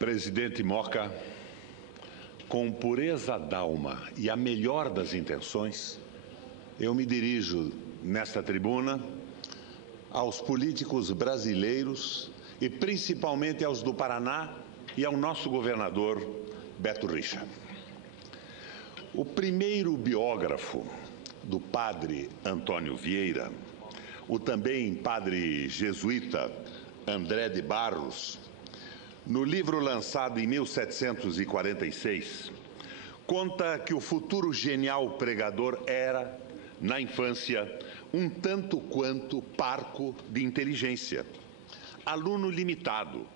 Presidente Moca, com pureza d'alma e a melhor das intenções, eu me dirijo nesta tribuna aos políticos brasileiros e principalmente aos do Paraná e ao nosso governador Beto Richa. O primeiro biógrafo do padre Antônio Vieira, o também padre jesuíta André de Barros, no livro lançado em 1746, conta que o futuro genial pregador era, na infância, um tanto quanto parco de inteligência. Aluno limitado,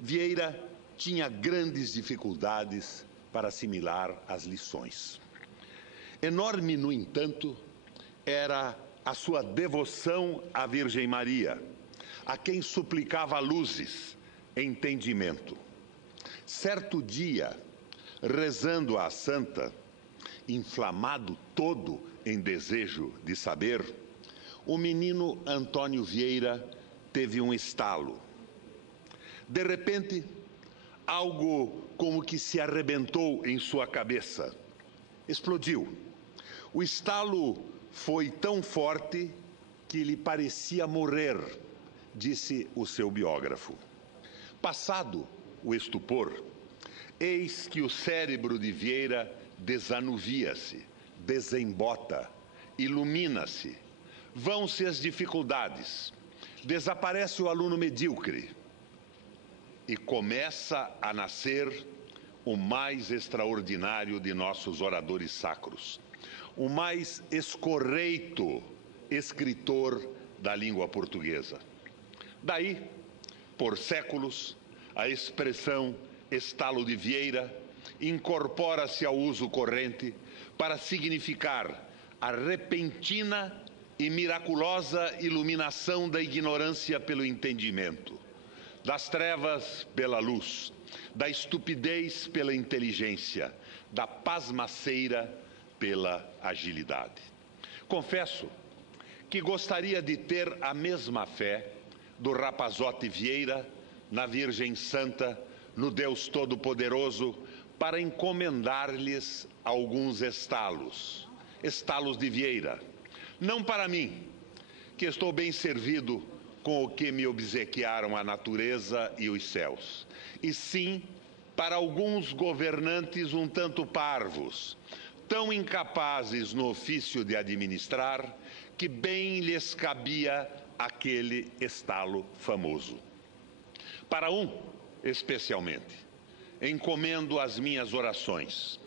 Vieira tinha grandes dificuldades para assimilar as lições. Enorme, no entanto, era a sua devoção à Virgem Maria, a quem suplicava luzes, entendimento. Certo dia, rezando à santa, inflamado todo em desejo de saber, o menino Antônio Vieira teve um estalo. De repente, algo como que se arrebentou em sua cabeça. Explodiu. O estalo foi tão forte que lhe parecia morrer, disse o seu biógrafo. Passado o estupor, eis que o cérebro de Vieira desanuvia-se, desembota, ilumina-se, vão-se as dificuldades, desaparece o aluno medíocre e começa a nascer o mais extraordinário de nossos oradores sacros, o mais escorreito escritor da língua portuguesa. Daí, por séculos, a expressão estalo de Vieira incorpora-se ao uso corrente para significar a repentina e miraculosa iluminação da ignorância pelo entendimento, das trevas pela luz, da estupidez pela inteligência, da pasmaceira pela agilidade. Confesso que gostaria de ter a mesma fé do rapazote Vieira, na Virgem Santa, no Deus Todo-Poderoso, para encomendar-lhes alguns estalos de Vieira. Não para mim, que estou bem servido com o que me obsequiaram a natureza e os céus, e sim para alguns governantes um tanto parvos, tão incapazes no ofício de administrar, que bem lhes cabia aquele estalo famoso. Para um, especialmente, encomendo as minhas orações.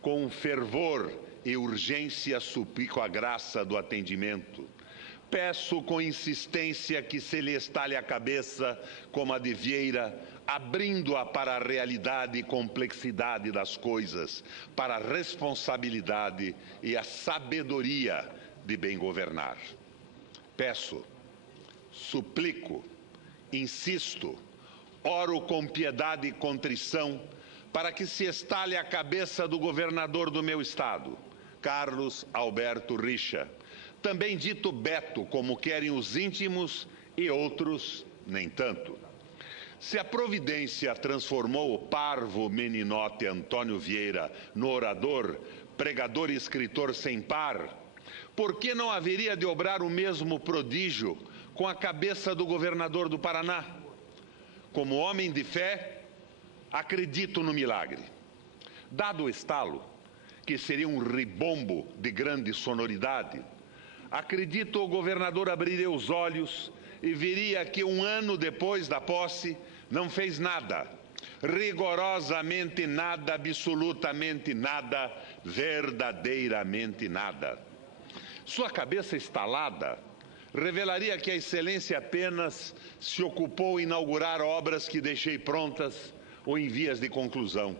Com fervor e urgência suplico a graça do atendimento. Peço com insistência que se lhe estale a cabeça como a de Vieira, abrindo-a para a realidade e complexidade das coisas, para a responsabilidade e a sabedoria de bem governar. Peço, suplico, insisto, oro com piedade e contrição para que se estale a cabeça do governador do meu estado, Carlos Alberto Richa, também dito Beto, como querem os íntimos e outros nem tanto. Se a providência transformou o parvo meninote Antônio Vieira no orador, pregador e escritor sem par, por que não haveria de obrar o mesmo prodígio com a cabeça do governador do Paraná? Como homem de fé, acredito no milagre. Dado o estalo, que seria um ribombo de grande sonoridade, acredito o governador abriria os olhos e veria que um ano depois da posse não fez nada, rigorosamente nada, absolutamente nada, verdadeiramente nada. Sua cabeça estalada revelaria que a excelência apenas se ocupou em inaugurar obras que deixei prontas ou em vias de conclusão,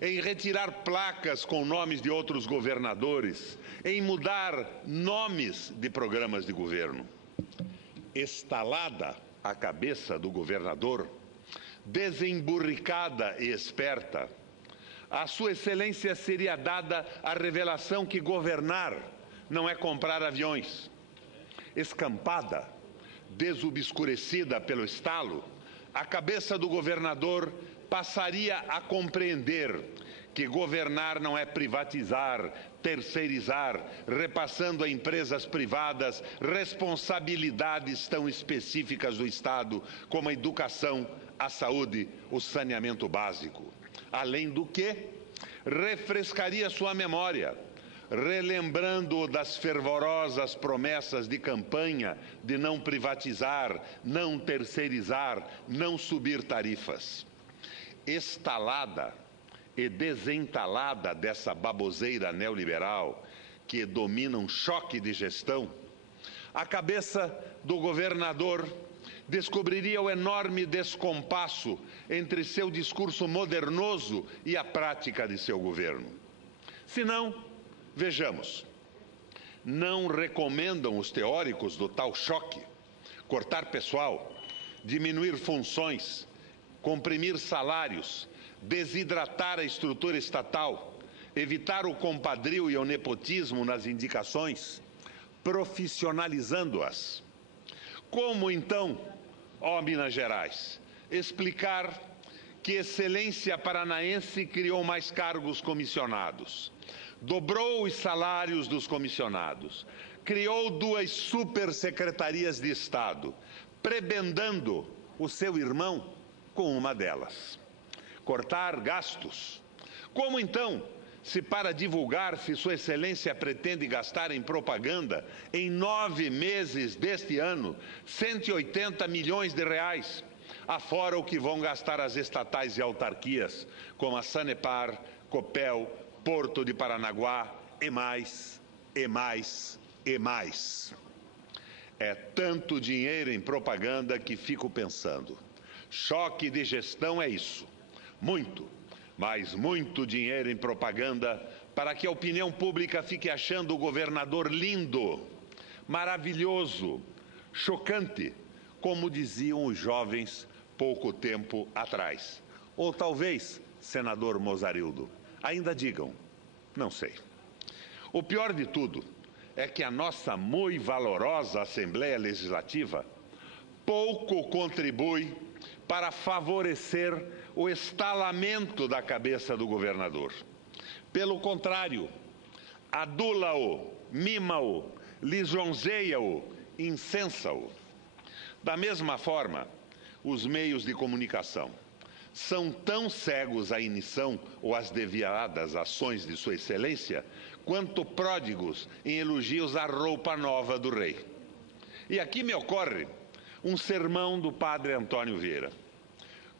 em retirar placas com nomes de outros governadores, em mudar nomes de programas de governo. Estalada a cabeça do governador, desemburricada e esperta, a sua excelência seria dada a revelação que governar não é comprar aviões. Escampada, desobscurecida pelo estalo, a cabeça do governador passaria a compreender que governar não é privatizar, terceirizar, repassando a empresas privadas responsabilidades tão específicas do Estado como a educação, a saúde, o saneamento básico. Além do que, refrescaria sua memória, relembrando das fervorosas promessas de campanha de não privatizar, não terceirizar, não subir tarifas. Estalada e desentalada dessa baboseira neoliberal que domina um choque de gestão, a cabeça do governador descobriria o enorme descompasso entre seu discurso modernoso e a prática de seu governo. Se não, vejamos, não recomendam os teóricos do tal choque cortar pessoal, diminuir funções, comprimir salários, desidratar a estrutura estatal, evitar o compadrio e o nepotismo nas indicações, profissionalizando-as. Como, então, ó Minas Gerais, explicar que Excelência Paranaense criou mais cargos comissionados, dobrou os salários dos comissionados, criou 2 supersecretarias de Estado, prebendando o seu irmão com uma delas? Cortar gastos. Como então, se para divulgar-se Sua Excelência pretende gastar em propaganda, em 9 meses deste ano, 180 milhões de reais, afora o que vão gastar as estatais e autarquias, como a Sanepar, Copel, Porto de Paranaguá, e mais, e mais, e mais. É tanto dinheiro em propaganda que fico pensando. Choque de gestão é isso. Muito, mas muito dinheiro em propaganda para que a opinião pública fique achando o governador lindo, maravilhoso, chocante, como diziam os jovens pouco tempo atrás. Ou talvez, senador Mozarildo, ainda digam, não sei. O pior de tudo é que a nossa muito valorosa Assembleia Legislativa pouco contribui para favorecer o estalamento da cabeça do governador. Pelo contrário, adula-o, mima-o, lisonjeia-o, incensa-o. Da mesma forma, os meios de comunicação são tão cegos à inição ou às deviadas ações de Sua Excelência, quanto pródigos em elogios à roupa nova do rei. E aqui me ocorre um sermão do padre Antônio Vieira,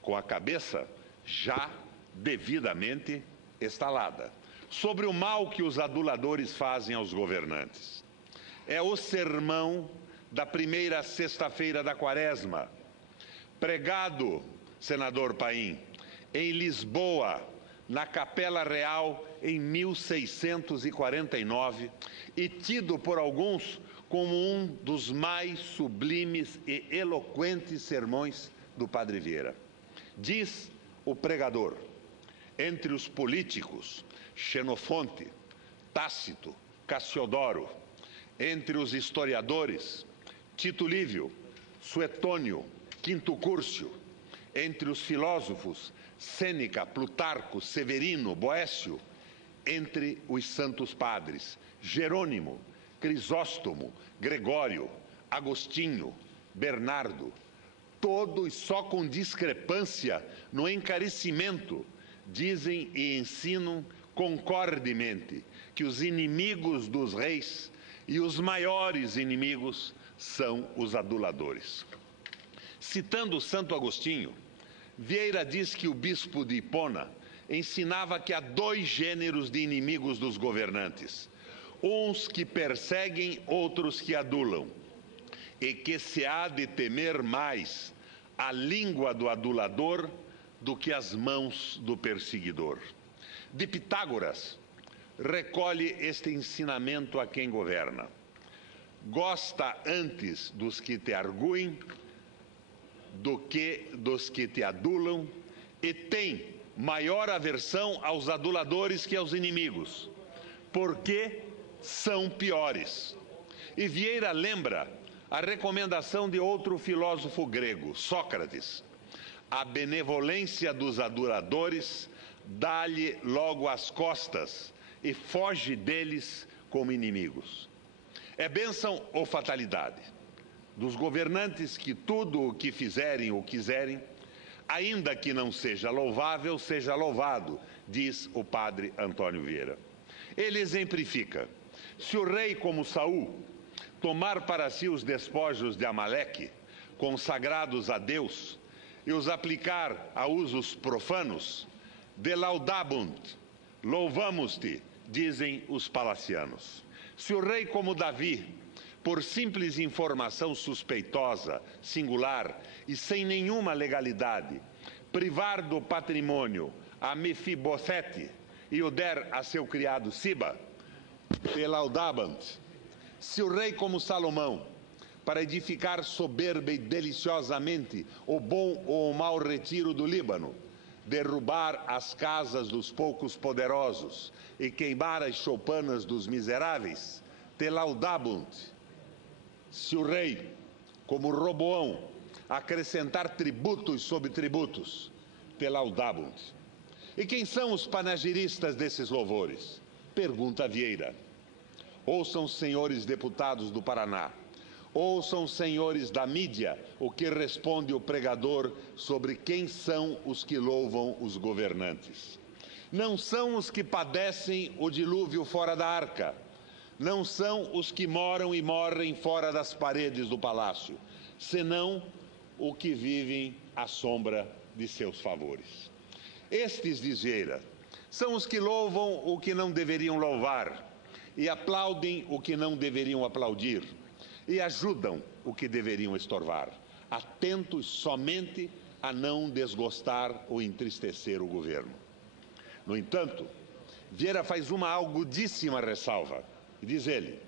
com a cabeça já devidamente estalada, sobre o mal que os aduladores fazem aos governantes. É o sermão da primeira sexta-feira da Quaresma, pregado, senador Paim, em Lisboa, na Capela Real, em 1649, e tido por alguns como um dos mais sublimes e eloquentes sermões do padre Vieira. Diz o pregador: entre os políticos, Xenofonte, Tácito, Cassiodoro; entre os historiadores, Tito Livio, Suetônio, Quinto Curcio; entre os filósofos, Sêneca, Plutarco, Severino, Boécio; entre os santos padres, Jerônimo, Crisóstomo, Gregório, Agostinho, Bernardo, todos só com discrepância no encarecimento, dizem e ensinam concordemente que os inimigos dos reis e os maiores inimigos são os aduladores. Citando Santo Agostinho, Vieira diz que o bispo de Hipona ensinava que há 2 gêneros de inimigos dos governantes: uns que perseguem, outros que adulam, e que se há de temer mais a língua do adulador do que as mãos do perseguidor. De Pitágoras, recolhe este ensinamento a quem governa: gosta antes dos que te arguem do que dos que te adulam, e tem maior aversão aos aduladores que aos inimigos, porque são piores. E Vieira lembra a recomendação de outro filósofo grego, Sócrates: a benevolência dos adoradores dá-lhe logo as costas e foge deles como inimigos. É bênção ou fatalidade dos governantes que tudo o que fizerem ou quiserem, ainda que não seja louvável, seja louvado, diz o padre Antônio Vieira. Ele exemplifica: se o rei, como Saul, tomar para si os despojos de Amaleque, consagrados a Deus, e os aplicar a usos profanos, de laudabunt, louvamos-te, dizem os palacianos. Se o rei, como Davi, por simples informação suspeitosa, singular e sem nenhuma legalidade, privar do patrimônio a Mefibosete e o der a seu criado Siba, te laudabant. Se o rei, como Salomão, para edificar soberba e deliciosamente o bom ou o mau retiro do Líbano, derrubar as casas dos poucos poderosos e queimar as choupanas dos miseráveis, te laudabunt. Se o rei, como Roboão, acrescentar tributos sobre tributos, te laudabunt. E quem são os panegiristas desses louvores? Pergunta Vieira. Ouçam, senhores deputados do Paraná, ouçam, senhores da mídia, o que responde o pregador sobre quem são os que louvam os governantes. Não são os que padecem o dilúvio fora da arca, não são os que moram e morrem fora das paredes do palácio, senão o que vivem à sombra de seus favores. Estes, diz Vieira, são os que louvam o que não deveriam louvar, e aplaudem o que não deveriam aplaudir, e ajudam o que deveriam estorvar, atentos somente a não desgostar ou entristecer o governo. No entanto, Vieira faz uma agudíssima ressalva. Diz ele: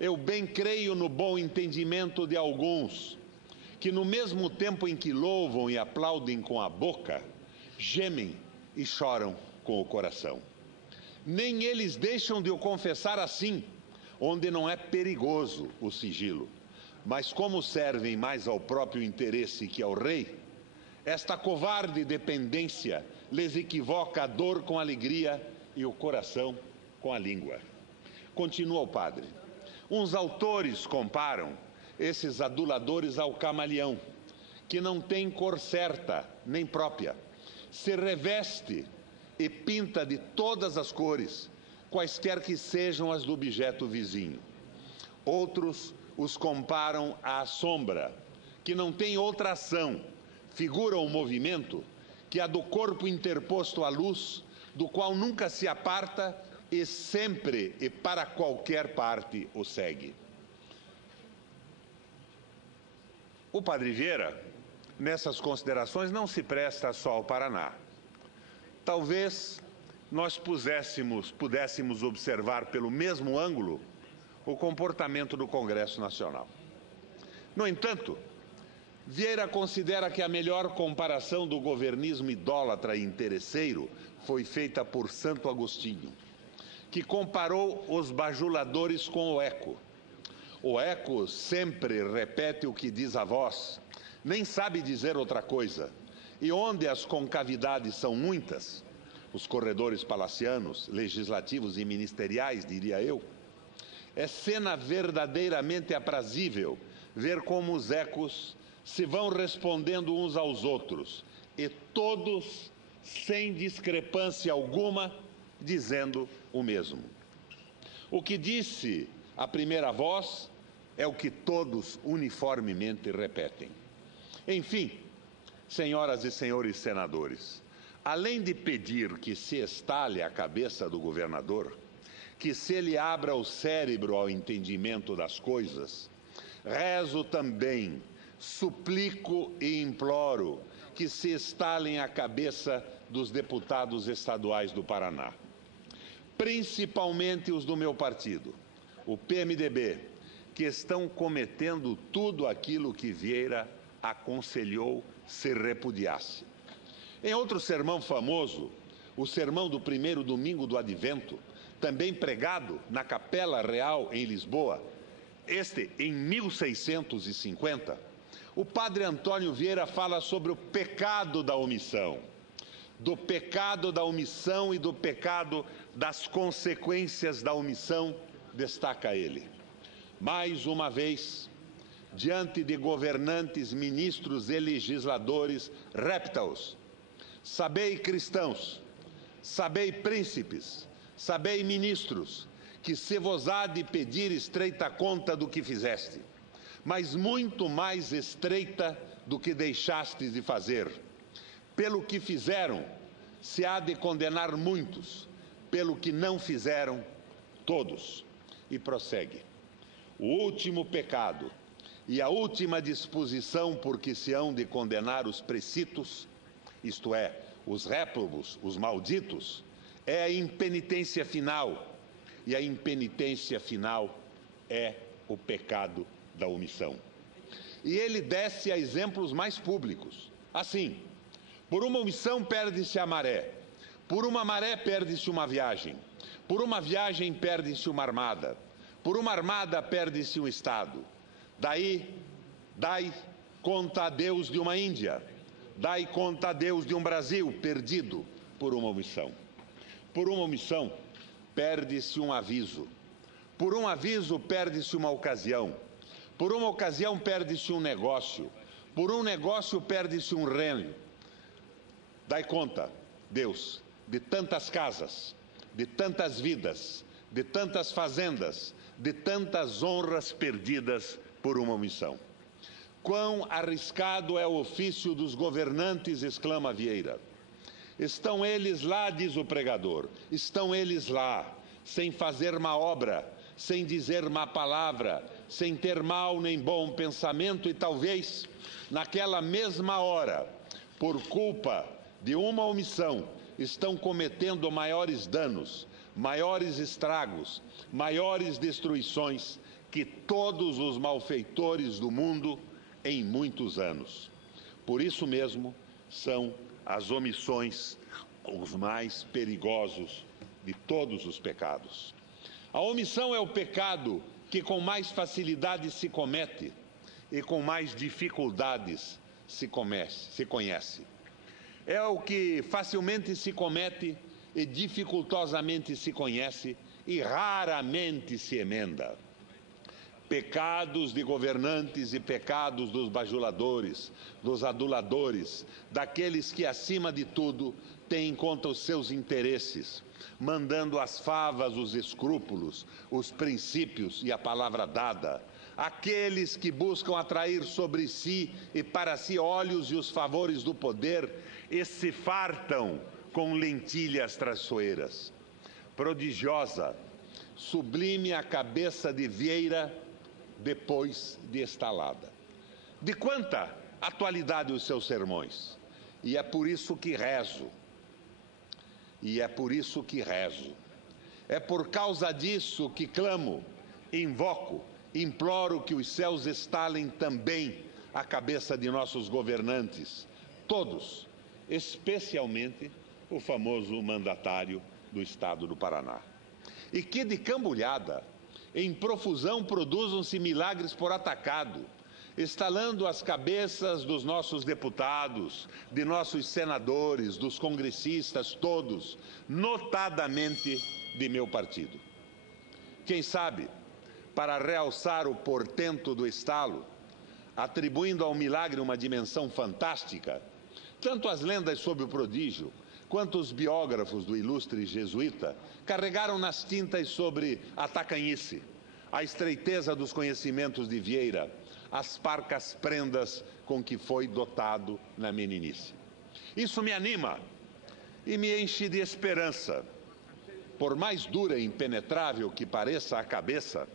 eu bem creio no bom entendimento de alguns, que no mesmo tempo em que louvam e aplaudem com a boca, gemem e choram com o coração. Nem eles deixam de o confessar assim, onde não é perigoso o sigilo. Mas como servem mais ao próprio interesse que ao rei, esta covarde dependência lhes equivoca a dor com a alegria e o coração com a língua. Continua o padre. Uns autores comparam esses aduladores ao camaleão, que não tem cor certa nem própria, se reveste e pinta de todas as cores, quaisquer que sejam as do objeto vizinho. Outros os comparam à sombra, que não tem outra ação, figura ou movimento, que a do corpo interposto à luz, do qual nunca se aparta e sempre e para qualquer parte o segue. O padre Vieira, nessas considerações, não se presta só ao Paraná. Talvez nós pudéssemos observar pelo mesmo ângulo o comportamento do Congresso Nacional. No entanto, Vieira considera que a melhor comparação do governismo idólatra e interesseiro foi feita por Santo Agostinho, que comparou os bajuladores com o eco. O eco sempre repete o que diz a voz, nem sabe dizer outra coisa. E onde as concavidades são muitas, os corredores palacianos, legislativos e ministeriais, diria eu, é cena verdadeiramente aprazível ver como os ecos se vão respondendo uns aos outros, e todos, sem discrepância alguma, dizendo o mesmo. O que disse a primeira voz é o que todos uniformemente repetem. Enfim, senhoras e senhores senadores, além de pedir que se estale a cabeça do governador, que se lhe abra o cérebro ao entendimento das coisas, rezo também, suplico e imploro que se estalem a cabeça dos deputados estaduais do Paraná, principalmente os do meu partido, o PMDB, que estão cometendo tudo aquilo que Vieira aconselhou se repudiasse. Em outro sermão famoso, o sermão do primeiro domingo do Advento, também pregado na Capela Real em Lisboa, este em 1650, O padre Antônio Vieira fala sobre o pecado da omissão. Do pecado da omissão e do pecado das consequências da omissão, destaca ele. Mais uma vez, diante de governantes, ministros e legisladores répteis, sabei cristãos, sabei príncipes, sabei ministros, que se vos há de pedir estreita conta do que fizeste, mas muito mais estreita do que deixastes de fazer. Pelo que fizeram, se há de condenar muitos, pelo que não fizeram, todos. E prossegue. O último pecado e a última disposição por que se hão de condenar os precitos, isto é, os réprobos, os malditos, é a impenitência final. E a impenitência final é o pecado da omissão. E ele desce a exemplos mais públicos. Assim, por uma omissão perde-se a maré, por uma maré perde-se uma viagem, por uma viagem perde-se uma armada, por uma armada perde-se um Estado. Daí, dai conta a Deus de uma Índia, dai conta a Deus de um Brasil perdido por uma omissão. Por uma omissão, perde-se um aviso. Por um aviso, perde-se uma ocasião. Por uma ocasião, perde-se um negócio. Por um negócio, perde-se um reino. Dai conta, Deus, de tantas casas, de tantas vidas, de tantas fazendas, de tantas honras perdidas por uma omissão. Quão arriscado é o ofício dos governantes, exclama Vieira. Estão eles lá, diz o pregador, estão eles lá, sem fazer má obra, sem dizer má palavra, sem ter mau nem bom pensamento e talvez, naquela mesma hora, por culpa de uma omissão, estão cometendo maiores danos, maiores estragos, maiores destruições que todos os malfeitores do mundo em muitos anos. Por isso mesmo, são as omissões os mais perigosos de todos os pecados. A omissão é o pecado que com mais facilidade se comete e com mais dificuldades se conhece. É o que facilmente se comete e dificultosamente se conhece e raramente se emenda. Pecados de governantes e pecados dos bajuladores, dos aduladores, daqueles que, acima de tudo, têm em conta os seus interesses, mandando as favas, os escrúpulos, os princípios e a palavra dada. Aqueles que buscam atrair sobre si e para si olhos e os favores do poder e se fartam com lentilhas traiçoeiras. Prodigiosa, sublime a cabeça de Vieira depois de estalada. De quanta atualidade os seus sermões. E é por isso que rezo. É por causa disso que clamo, invoco, imploro que os céus estalem também a cabeça de nossos governantes, todos, especialmente o famoso mandatário do Estado do Paraná. E que de cambulhada, em profusão, produzam-se milagres por atacado, estalando as cabeças dos nossos deputados, de nossos senadores, dos congressistas, todos, notadamente de meu partido. Quem sabe, para realçar o portento do estalo, atribuindo ao milagre uma dimensão fantástica, tanto as lendas sobre o prodígio, quanto os biógrafos do ilustre jesuíta carregaram nas tintas sobre a tacanhice, a estreiteza dos conhecimentos de Vieira, as parcas prendas com que foi dotado na meninice. Isso me anima e me enche de esperança. Por mais dura e impenetrável que pareça a cabeça,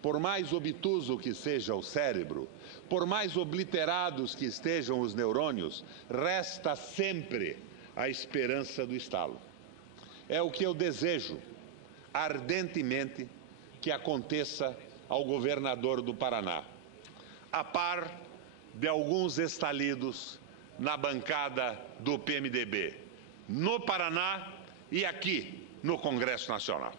por mais obtuso que seja o cérebro, por mais obliterados que estejam os neurônios, resta sempre a esperança do estalo. É o que eu desejo ardentemente que aconteça ao governador do Paraná, a par de alguns estalidos na bancada do PMDB, no Paraná e aqui no Congresso Nacional.